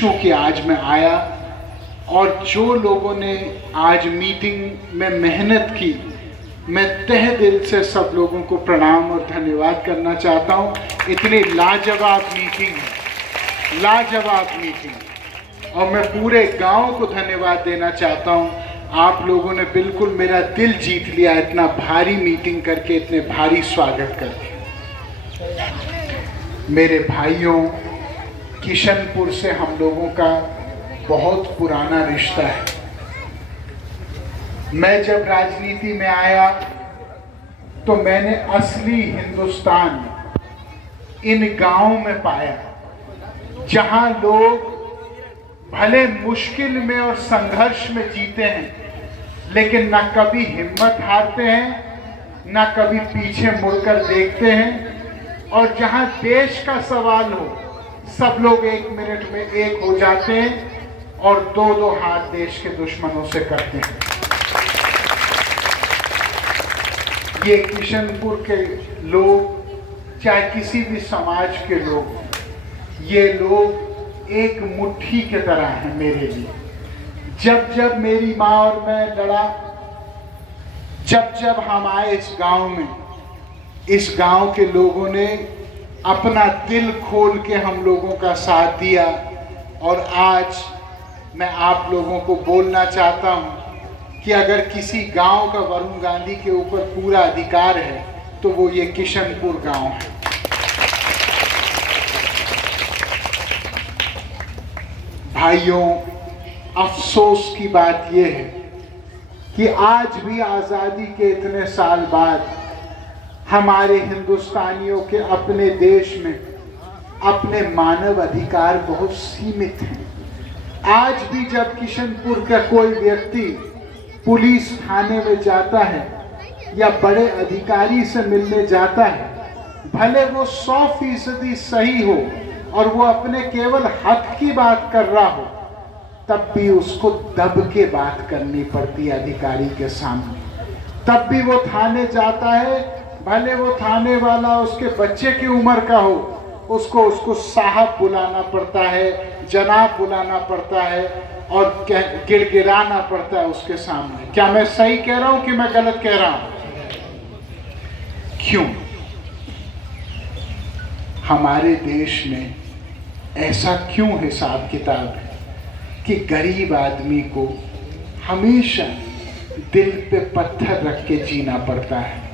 कि आज मैं आया और जो लोगों ने आज मीटिंग में मेहनत की, मैं तहे दिल से सब लोगों को प्रणाम और धन्यवाद करना चाहता हूँ। इतनी लाजवाब मीटिंग है, लाजवाब मीटिंग, और मैं पूरे गांव को धन्यवाद देना चाहता हूँ। आप लोगों ने बिल्कुल मेरा दिल जीत लिया, इतना भारी मीटिंग करके, इतने भारी स्वागत करके। मेरे भाइयों, किशनपुर से हम लोगों का बहुत पुराना रिश्ता है। मैं जब राजनीति में आया तो मैंने असली हिंदुस्तान इन गांवों में पाया, जहां लोग भले मुश्किल में और संघर्ष में जीते हैं, लेकिन ना कभी हिम्मत हारते हैं, ना कभी पीछे मुड़कर देखते हैं, और जहां देश का सवाल हो सब लोग 1 मिनट में एक हो जाते हैं और 2-2 हाथ देश के दुश्मनों से करते हैं। ये किशनपुर के लोग, चाहे किसी भी समाज के लोग, ये लोग एक मुट्ठी की तरह हैं मेरे लिए। जब जब मेरी माँ और मैं लड़ा, जब जब हम आए इस गांव में, इस गांव के लोगों ने अपना दिल खोल के हम लोगों का साथ दिया। और आज मैं आप लोगों को बोलना चाहता हूं कि अगर किसी गांव का वरुण गांधी के ऊपर पूरा अधिकार है तो वो ये किशनपुर गांव है। भाइयों, अफसोस की बात यह है कि आज भी आज़ादी के इतने साल बाद हमारे हिंदुस्तानियों के अपने देश में अपने मानव अधिकार बहुत सीमित हैं। आज भी जब किशनपुर का कोई व्यक्ति पुलिस थाने में जाता है या बड़े अधिकारी से मिलने जाता है, भले वो 100% सही हो और वो अपने केवल हक की बात कर रहा हो, तब भी उसको दब के बात करनी पड़ती है अधिकारी के सामने। तब भी वो थाने जाता है, भले वो थाने वाला उसके बच्चे की उम्र का हो, उसको साहब बुलाना पड़ता है, जनाब बुलाना पड़ता है और गिड़गिड़ाना पड़ता है उसके सामने। क्या मैं सही कह रहा हूं कि मैं गलत कह रहा हूं? क्यों? हमारे देश में ऐसा क्यों हिसाब किताब है कि गरीब आदमी को हमेशा दिल पे पत्थर रख के जीना पड़ता है?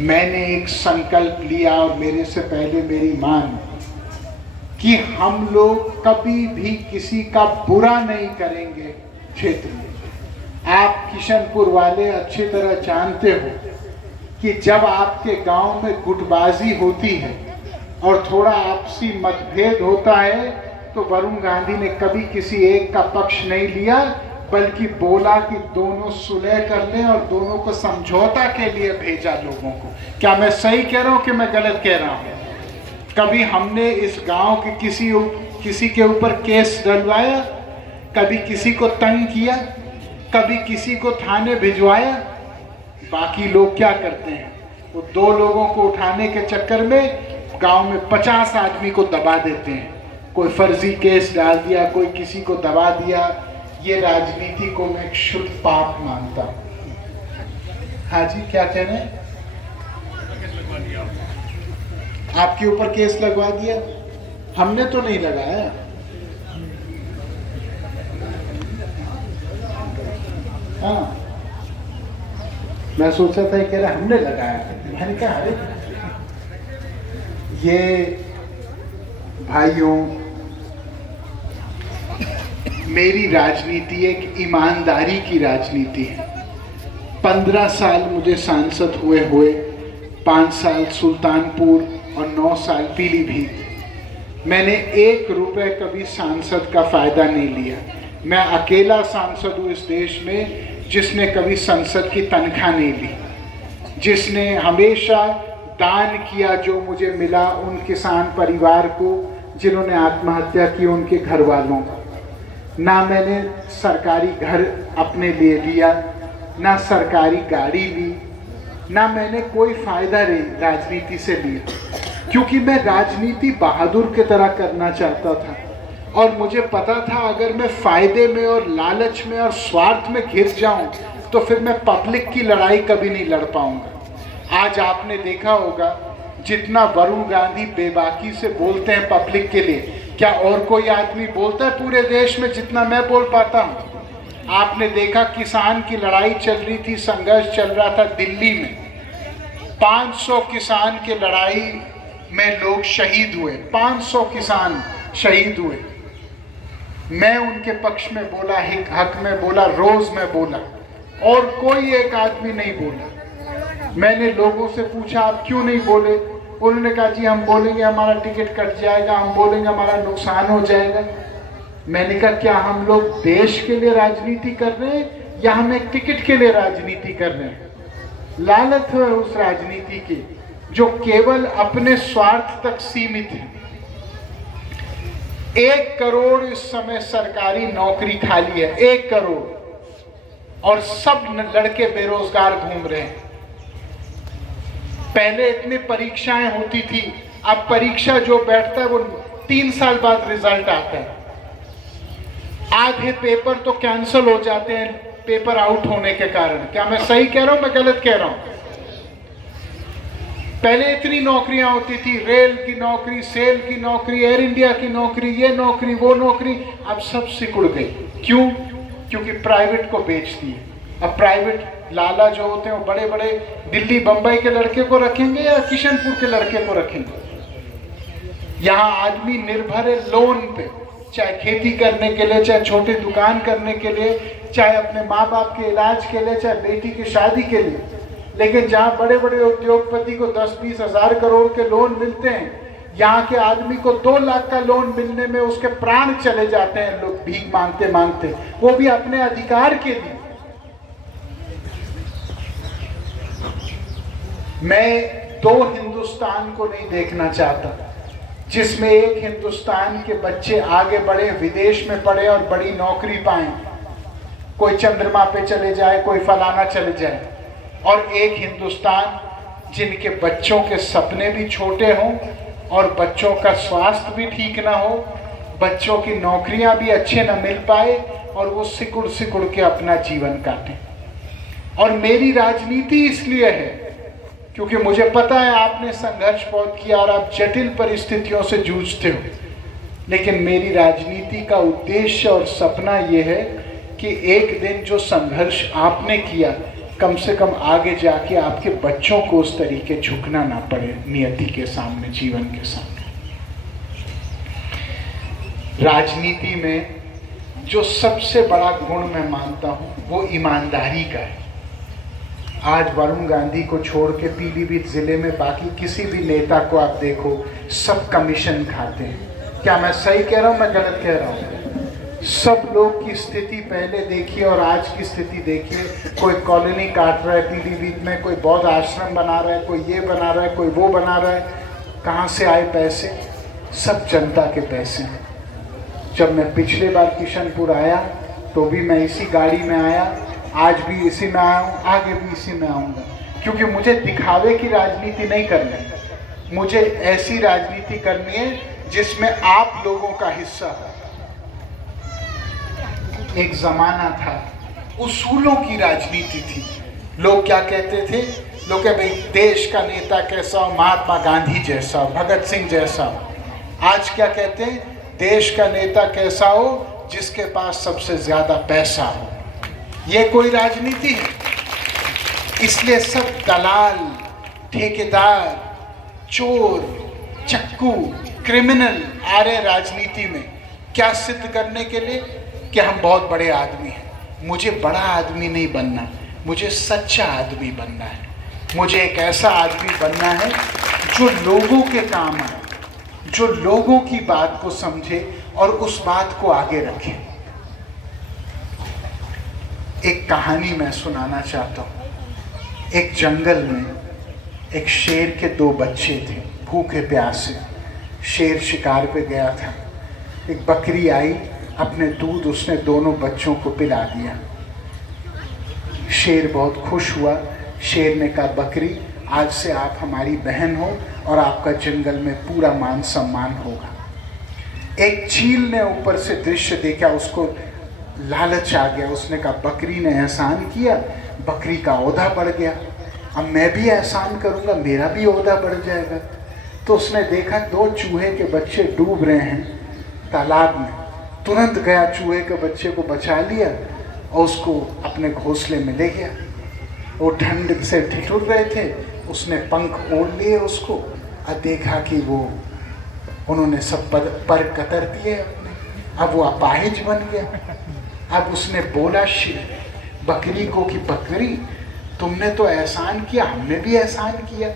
मैंने एक संकल्प लिया, और मेरे से पहले मेरी मां, कि हम लोग कभी भी किसी का बुरा नहीं करेंगे क्षेत्र में। आप किशनपुर वाले अच्छी तरह जानते हो कि जब आपके गांव में गुटबाजी होती है और थोड़ा आपसी मतभेद होता है, तो वरुण गांधी ने कभी किसी एक का पक्ष नहीं लिया, बल्कि बोला कि दोनों सुलह कर लें और दोनों को समझौता के लिए भेजा लोगों को। क्या मैं सही कह रहा हूं कि मैं गलत कह रहा हूं? कभी हमने इस गांव के किसी के ऊपर केस डलवाया? कभी किसी को तंग किया? कभी किसी को थाने भिजवाया? बाकी लोग क्या करते हैं, वो 2 लोगों को उठाने के चक्कर में गांव में 50 आदमी को दबा देते हैं। कोई फर्जी केस डाल दिया, कोई किसी को दबा दिया। ये राजनीति को मैं एक शुद्ध पाप मानता हूं। हाँ जी, क्या कह रहे हैं? आपके ऊपर केस लगवा दिया? हमने तो नहीं लगाया। हाँ, मैं सोचा था कह रहा हमने लगाया। मैंने कहा अरे, ये भाइयों, मेरी राजनीति एक ईमानदारी की राजनीति है। 15 साल मुझे सांसद हुए 5 साल सुल्तानपुर और 9 साल पीलीभीत। मैंने 1 रुपए कभी सांसद का फायदा नहीं लिया। मैं अकेला सांसद हूँ इस देश में जिसने कभी संसद की तनख्वाह नहीं ली, जिसने हमेशा दान किया जो मुझे मिला उन किसान परिवार को जिन्होंने आत्महत्या की, उनके घर वालों को। ना मैंने सरकारी घर अपने लिए लिया, ना सरकारी गाड़ी ली, ना मैंने कोई फायदा राजनीति से लिया, क्योंकि मैं राजनीति बहादुर की तरह करना चाहता था। और मुझे पता था अगर मैं फायदे में और लालच में और स्वार्थ में घिर जाऊं तो फिर मैं पब्लिक की लड़ाई कभी नहीं लड़ पाऊंगा। आज आपने देखा होगा जितना वरुण गांधी बेबाकी से बोलते हैं पब्लिक के लिए, क्या और कोई आदमी बोलता है पूरे देश में जितना मैं बोल पाता हूं? आपने देखा किसान की लड़ाई चल रही थी, संघर्ष चल रहा था दिल्ली में, 500 किसान की लड़ाई में लोग शहीद हुए, 500 किसान शहीद हुए। मैं उनके पक्ष में बोला, हक में बोला, रोज में बोला, और कोई एक आदमी नहीं बोला। मैंने लोगों से पूछा आप क्यों नहीं बोले? उन्होंने कहा जी हम बोलेंगे हमारा टिकट कट जाएगा, हम बोलेंगे हमारा नुकसान हो जाएगा। मैंने कहा क्या हम लोग देश के लिए राजनीति कर रहे हैं या हम एक टिकट के लिए राजनीति कर रहे हैं? लालच है उस राजनीति की जो केवल अपने स्वार्थ तक सीमित है। 1 करोड़ इस समय सरकारी नौकरी खाली है, 1 करोड़, और सब लड़के बेरोजगार घूम रहे हैं। पहले इतनी परीक्षाएं होती थी, अब परीक्षा जो बैठता है वो 3 साल बाद रिजल्ट आता है। आधे पेपर तो कैंसिल हो जाते हैं पेपर आउट होने के कारण। क्या मैं सही कह रहा हूं, मैं गलत कह रहा हूं? पहले इतनी नौकरियां होती थी, रेल की नौकरी, सेल की नौकरी, एयर इंडिया की नौकरी, ये नौकरी वो नौकरी, अब सब सिकुड़ गई। क्यों? क्योंकि प्राइवेट को बेच दिए। अब प्राइवेट लाला जो होते हैं वो बड़े बड़े दिल्ली बंबई के लड़के को रखेंगे या किशनपुर के लड़के को रखेंगे? यहाँ आदमी निर्भर है लोन पे, चाहे खेती करने के लिए, चाहे छोटी दुकान करने के लिए, चाहे अपने माँ बाप के इलाज के लिए, चाहे बेटी की शादी के लिए। लेकिन जहाँ बड़े बड़े उद्योगपति को 10-20 हज़ार करोड़ के लोन मिलते हैं, यहाँ के आदमी को 2 लाख का लोन मिलने में उसके प्राण चले जाते हैं, लोग भीख मांगते मांगते, वो भी अपने अधिकार के लिए। मैं 2 हिंदुस्तान को नहीं देखना चाहता जिसमें एक हिंदुस्तान के बच्चे आगे बढ़े, विदेश में पढ़े और बड़ी नौकरी पाएं, कोई चंद्रमा पे चले जाए, कोई फलाना चले जाए, और एक हिंदुस्तान जिनके बच्चों के सपने भी छोटे हों और बच्चों का स्वास्थ्य भी ठीक ना हो, बच्चों की नौकरियां भी अच्छे ना मिल पाए और वो सिकुड़ सिकुड़ के अपना जीवन काटें। और मेरी राजनीति इसलिए है क्योंकि मुझे पता है आपने संघर्ष बहुत किया और आप जटिल परिस्थितियों से जूझते हो, लेकिन मेरी राजनीति का उद्देश्य और सपना यह है कि एक दिन जो संघर्ष आपने किया, कम से कम आगे जाके आपके बच्चों को उस तरीके झुकना ना पड़े नियति के सामने, जीवन के सामने। राजनीति में जो सबसे बड़ा गुण मैं मानता हूँ वो ईमानदारी का है। आज वरुण गांधी को छोड़ के पीलीभीत जिले में बाकी किसी भी नेता को आप देखो, सब कमीशन खाते हैं। क्या मैं सही कह रहा हूँ, मैं गलत कह रहा हूँ? सब लोग की स्थिति पहले देखिए और आज की स्थिति देखिए। कोई कॉलोनी काट रहा है पीलीभीत में, कोई बौद्ध आश्रम बना रहा है, कोई ये बना रहा है, कोई वो बना रहा है। कहाँ से आए पैसे? सब जनता के पैसे हैं। जब मैं पिछले बार किशनपुर आया तो भी मैं इसी गाड़ी में आया, आज भी इसी में आया हूँ, आगे भी इसी में आऊँगा, क्योंकि मुझे दिखावे की राजनीति नहीं करनी है। मुझे ऐसी राजनीति करनी है जिसमें आप लोगों का हिस्सा हो। एक जमाना था, उसूलों की राजनीति थी। लोग क्या कहते थे? लोग कह भाई देश का नेता कैसा हो, महात्मा गांधी जैसा हो, भगत सिंह जैसा हो। आज क्या कहते हैं? देश का नेता कैसा हो जिसके पास सबसे ज्यादा पैसा हो। ये कोई राजनीति है? इसलिए सब दलाल, ठेकेदार, चोर, चक्कू, क्रिमिनल आ रहे राजनीति में। क्या सिद्ध करने के लिए? कि हम बहुत बड़े आदमी हैं। मुझे बड़ा आदमी नहीं बनना, मुझे सच्चा आदमी बनना है। मुझे एक ऐसा आदमी बनना है जो लोगों के काम आए, जो लोगों की बात को समझे और उस बात को आगे रखे। एक कहानी मैं सुनाना चाहता हूँ। एक जंगल में एक शेर के 2 बच्चे थे, भूखे प्यासे। शेर शिकार पे गया था। एक बकरी आई, अपने दूध उसने दोनों बच्चों को पिला दिया। शेर बहुत खुश हुआ। शेर ने कहा, बकरी आज से आप हमारी बहन हो और आपका जंगल में पूरा मान सम्मान होगा। एक चील ने ऊपर से दृश्य देखा, उसको लालच आ गया, उसने कहा बकरी ने एहसान किया, बकरी का ओहदा बढ़ गया, अब मैं भी एहसान करूंगा, मेरा भी ओहदा बढ़ जाएगा। तो उसने देखा 2 चूहे के बच्चे डूब रहे हैं तालाब में, तुरंत गया, चूहे के बच्चे को बचा लिया और उसको अपने घोंसले में ले गया। वो ठंड से ठिठुर रहे थे, उसने पंख ओढ़ लिए उसको और देखा कि वो उन्होंने सब पर कतर दिए अपने, अब वो अपाहिज बन गया। अब उसने बोला बकरी को कि बकरी, तुमने तो एहसान किया, हमने भी एहसान किया,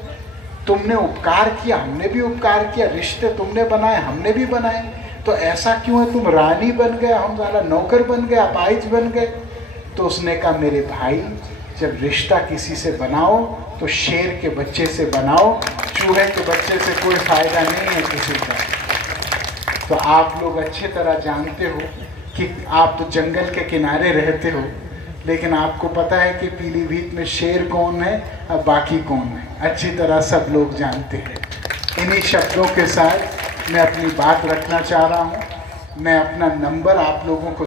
तुमने उपकार किया, हमने भी उपकार किया, रिश्ते तुमने बनाए, हमने भी बनाए, तो ऐसा क्यों है तुम रानी बन गए, हम ज़्यादा नौकर बन गए, अपाहिज बन गए। तो उसने कहा मेरे भाई, जब रिश्ता किसी से बनाओ तो शेर के बच्चे से बनाओ, चूहे के बच्चे से कोई फ़ायदा नहीं है किसी का। तो आप लोग अच्छी तरह जानते हो कि आप तो जंगल के किनारे रहते हो, लेकिन आपको पता है कि पीलीभीत में शेर कौन है और बाकी कौन है, अच्छी तरह सब लोग जानते हैं। इन्हीं शब्दों के साथ मैं अपनी बात रखना चाह रहा हूँ। मैं अपना नंबर आप लोगों को